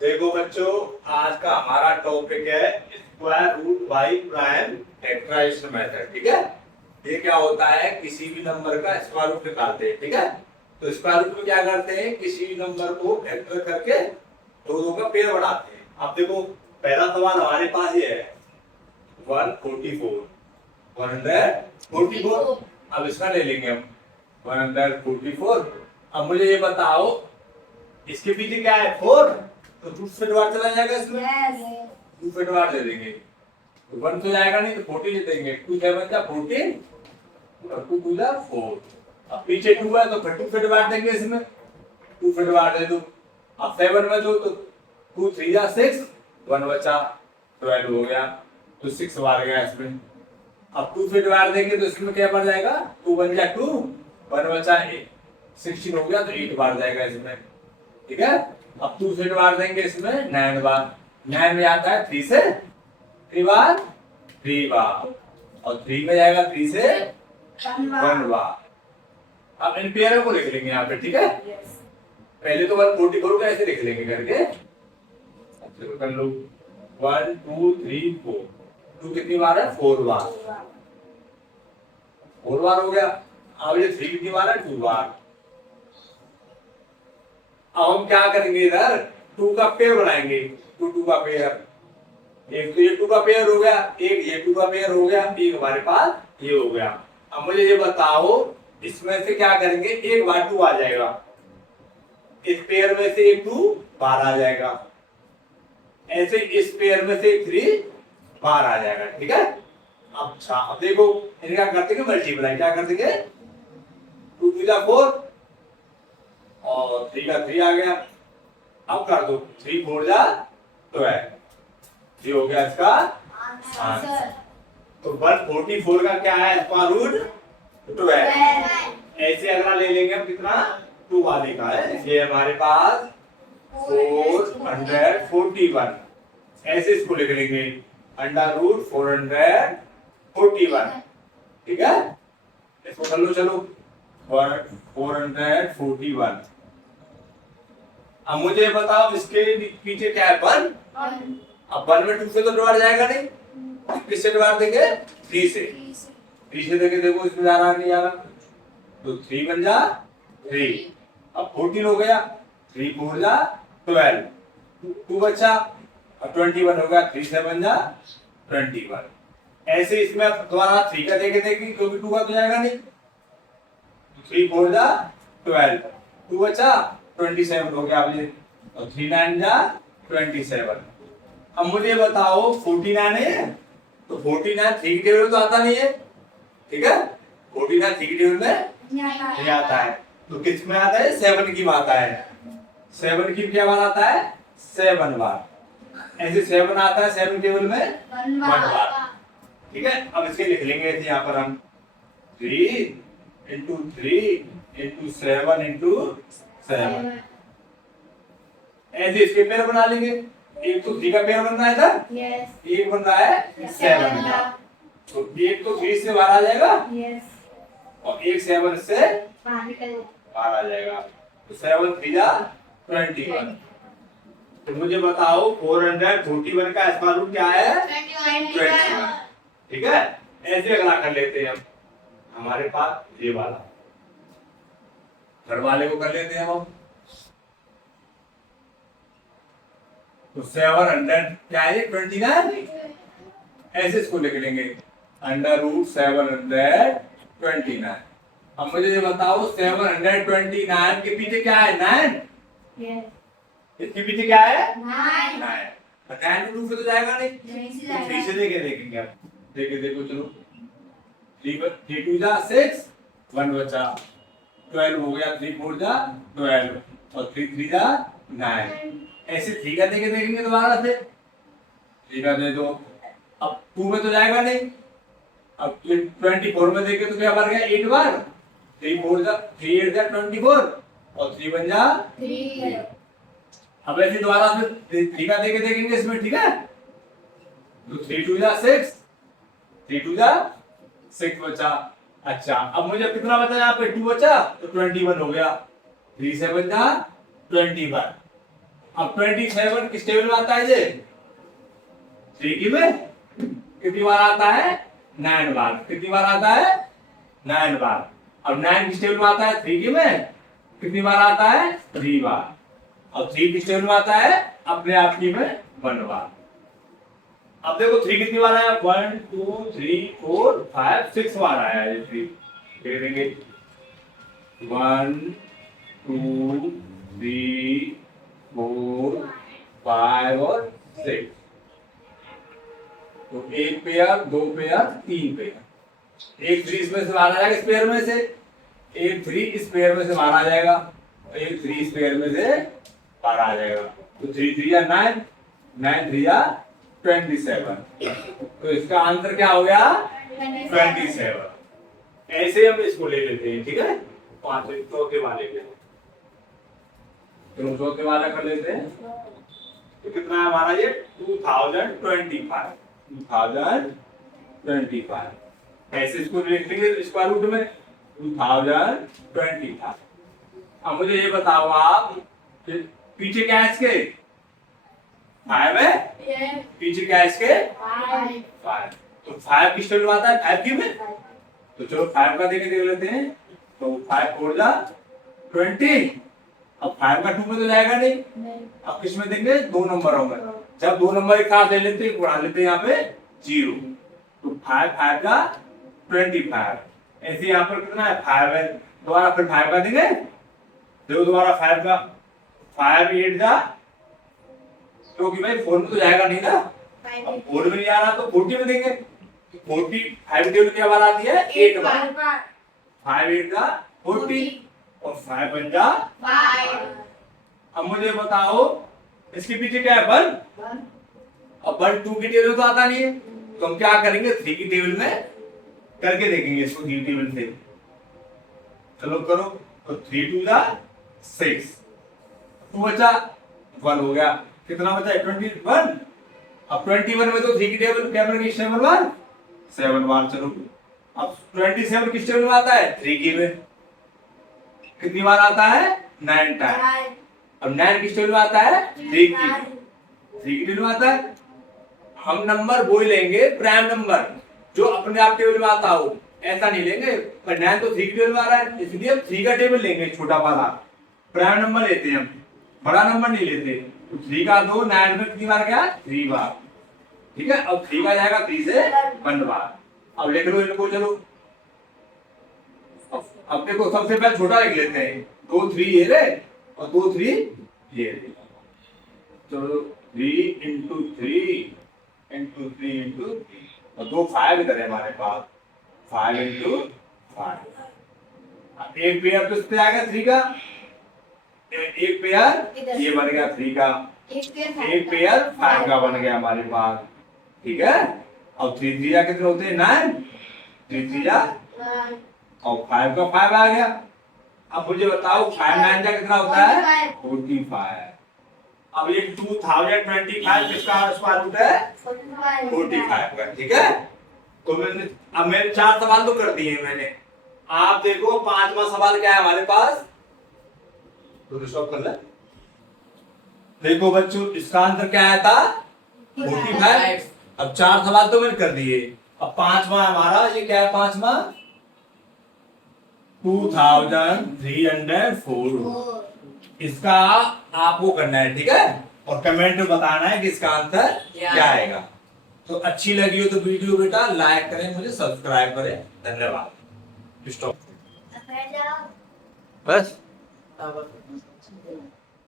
देखो बच्चों, आज का हमारा टॉपिक है square root by prime factorization method. ठीक है, ये क्या होता है, किसी भी नंबर का स्क्वायर रूट निकालते हैं। ठीक है, तो स्क्वायर रूट में क्या करते हैं, किसी भी नंबर को फैक्टर करके दो दो का पेयर बनाते हैं। अब देखो, पहला सवाल हमारे पास ये है 144 144। अब इसका ले लेंगे हम 144। अब मुझे ये बताओ, इसके पीछे क्या है 4, तो टू से डिवाइड चला जाएगा इसमें। टू से डिवाइड दे देंगे तो 1 तो जाएगा नहीं, तो 40 दे देंगे। 2 7 का 14 और 2 2 जा 4। अब पीछे 2 है तो फिर 2 से डिवाइड देंगे इसमें। 2 से डिवाइड दे दो। अब 7 में दो तो 2 3 जा 6, 1 बचा 12 हो गया, तो 6 बाहर गया इसमें। अब 2 से डिवाइड देंगे तो इसमें क्या बढ़ जाएगा, 2 1 जा 2, 1 बचा 8, 16 हो गया, तो 8 बार जाएगा इसमें। ठीक है, अब 2 से डिवाइड देंगे इसमें 9 बार। 9 में आता है 3 से 3 बार 3 बार, और 3 में जाएगा 3 से 1 बार। अब इन पेयरों को लिख लेंगे यहाँ पे। ठीक है, पहले तो 144 का ऐसे लिख लेंगे करके। चलो कर लो 1 2 3 4। 2 कितनी बार है, 4 बार। 4 बार हो गया। अब ये 3 कितनी बार है, 2 बार। अब हम क्या करेंगे, इधर 2 का पेयर बनाएंगे। 2 2 का पेयर, एक तो ये 2 का पेयर हो गया, एक ये 2 का पेयर हो गया, एक हमारे पास ये हो गया। अब मुझे ये बताओ, इसमें से क्या करेंगे, एक बार 2 आ जाएगा, इस पेयर में से एक 2 बाहर आ जाएगा, ऐसे इस पेयर में से एक 3 बाहर आ जाएगा। ठीक है, अच्छा अब देखो, इनका कर देंगे मल्टीप्लाई। क्या कर देंगे, 2 2 जा 4 और 3 का 3 आ गया। अब कर दो 3 4 जा 12। ये हो गया इसका आंसर। तो 144 का क्या है, स्क्वायर रूट 12। ऐसे अगला ले लेंगे हम, कितना 2 वाले का है, ये हमारे पास 441। ऐसे इसको लिख लेंगे अंडर रूट 441। ठीक है, इसको कर लो। चलो 441। अब मुझे बताओ, इसके पीछे क्या है, 1। अब 1 में 2 से तो डिवाइड जाएगा नहीं, किससे डिवाइड देंगे, 3 से। 3 से देंगे, देखो इसमें जा रहा नहीं जा रहा, तो 3 बन जा 3। अब 14 हो गया, 3 4 जा 12, 2 बचा, अब 21 हो गया, 3 से बन जा 21। ऐसे इसमें दोबारा 3 का देके देखेंगे, क्योंकि 2 का तो जाएगा नहीं। 3 4 जा 12, 2 बचा 27 हो गया, अब ये, और 3 9 जा 27। अब मुझे बताओ 49 है, तो 49 3 के टेबल में तो आता नहीं है। ठीक है, 49 3 के टेबल में नहीं आता है, तो किस में आता है, 7 की बात आता है। 7 की क्या बात आता है, 7 बार। ऐसे 7 आता है 7 टेबल में 1 बार। ठीक है, अब इसके लिख लेंगे ऐसे यहाँ पर हम 3 into 3 into 7 into 7। ऐसे इसके पेयर बना लेंगे। एक तो 3 का पेयर बन रहा है इधर, एक बन रहा है 7 का, तो एक तो 3 से बाहर आ जाएगा, और एक 7 से बाहर आ जाएगा, तो 7 3 जा 21। तो मुझे बताओ 441 का स्क्वायर रूट क्या है, 21। ठीक है, ऐसे अगला कर लेते हैं हम। हमारे पास ये वाला घर वाले को कर लेते हैं हम। तो 700 क्या है, 29। ऐसे इसको लिख लेंगे अंडर रूट 729। अब मुझे ये बताओ 729 के पीछे क्या है, 9। इसके पीछे क्या है, 9। 9 2 से तो जाएगा नहीं, तो 3 से देके देखेंगे अब। देखो चलो, 3 2 जा 6, 1 बचा 12 हो गया, 3 4 जा 12, और 3 3 जा 9। ऐसे 3 का देके देखेंगे दोबारा से। 3 का दे दो, अब 2 में तो जाएगा नहीं, अब 24 में देखे तो क्या बार गया, 8 बार। 3 4 जा 3 8 जा 24, और 3 बन जा 3। अब ऐसे दोबारा से 3 का देके देखेंगे इसमें। ठीक है, तो 3 2 जा 6, 3 2 जा 6 बचा। अच्छा, अब मुझे कितना बचा, यहाँ पे 2 बचा, तो 21 हो गया, 3 7 जा 21। अब 27 किस टेबल में आता है ये? 3 की में कितनी बार आता है? 9 बार। कितनी बार आता है? 9 बार। अब 9 किस टेबल में आता है? 3 की में कितनी बार आता है? 3 बार। अब 3 किस टेबल में आता है? अपने आप की में 1 बार। अब देखो 3 कितनी बार आया? 1 2 3 4 5 6 बार आया ये 3। देखेंगे 1 2 3 4 5 और 6। तो 1 पेयर 2 पेयर 3 पेयर। एक 3 इसमें से बाहर आ जाएगा, इस पेयर में से। एक 3 इस पेयर में से बाहर आ जाएगा, एक 3 इस पेयर में से बाहर आ जाएगा। तो 3 3 या 9, 9 3 या 27। तो इसका आंसर क्या हो गया? 27। ऐसे हम इसको ले लेते हैं, ठीक है। पांचवें चौथे वाले के तो चौथे वाला कर लेते हैं। तो कितना है हमारा ये? 2025। 2025 ऐसे इसको लिखेंगे स्क्वायर रूट में 2025। अब मुझे ये बताओ आप कि पीछे क्या है इसके? 5 है। पीछे क्या है इसके? 5। तो 5 किस टेबल में आता है? 5 की में। तो चलो 5 का देख लेते हैं। तो 5 4 जा 20। अब 5 का 2 में तो जाएगा नहीं। अब किस में देंगे? 2 नंबरों में। जब 2 नंबर एक साथ ले लेते हैं, बढ़ा लेते हैं यहाँ पे 0। तो 5 5 का 25। ऐसे यहाँ पर कितना है? 5 है। दोबारा फिर 5 का देंगे। देखो दोबारा 5 का 5 8 जा, क्योंकि भाई 4 में तो जाएगा नहीं ना। अब 4 में नहीं आ रहा तो 40 में देंगे। 45 टेबल क्या बार आती है? 8 बार। 5 8 का 40 और 5 बन जा 5। अब मुझे बताओ इसके पीछे क्या है? 1। अब 1 2 की टेबल तो आता नहीं है, तो हम क्या करेंगे? 3 की टेबल में करके देखेंगे इसको। 3 टेबल से चलो करो। तो 3 2 जा 6, 2 बचा 1 हो गया। कितना बचा? 21। अब 21 में तो 3 की टेबल क्या बन गई? 7 बार। 7 बार। चलो अब 27 किस टेबल में आता है? 3 की में। कितनी बार आता है? 9 टाइम। अब 9 किस टेबल में आता है? 3 की। 3 की टेबल में आता है। हम नंबर वो ही लेंगे प्राइम नंबर जो अपने आप टेबल में आता हो, ऐसा नहीं लेंगे। पर 9 तो 3 की टेबल में आ रहा है, इसलिए हम 3 का टेबल लेंगे, छोटा वाला प्राइम नंबर लेते हैं हम, बड़ा नंबर नहीं लेते। तो 3 का 2 9 में कितनी बार गया? 3 बार। ठीक है। अब 3 का जाएगा 3 से 1 बार। अब लिख लो इनको। चलो अब देखो सबसे पहले छोटा लिख लेते हैं। 2 3 ये रे और 2 3 ये रे। चलो 3 into 3 into 3 into 3 और 2 5 इधर है हमारे पास। 5 into 5। अब एक पेयर तो इससे आएगा 3 का। एक पेयर ये बन गया 3 का। एक पेयर 5 का बन गया हमारे पास। ठीक है। अब 3 3 कितने होते हैं? 9। 3 3 और 5 का 5 आ गया। अब मुझे बताओ 5 9 का कितना होता है? 45। अब ये 2025 किसका स्क्वायर रूट है? 45 का। ठीक है। तो अब मैंने 4 सवाल तो कर दिए मैंने। आप देखो 5वां सवाल क्या है हमारे पास? तो सॉल्व कर ले। देखो बच्चों इसका आंसर क्या आया था? 45। अब 4 सवाल तो मैंने कर दिए। अब 5वां हमारा ये क्या है? 5वां 2304। इसका आपको करना है, ठीक है। और कमेंट में बताना है कि इसका आंसर क्या आएगा। तो अच्छी लगी हो तो वीडियो बेटा लाइक करें, मुझे सब्सक्राइब करें। धन्यवाद। Stop bus.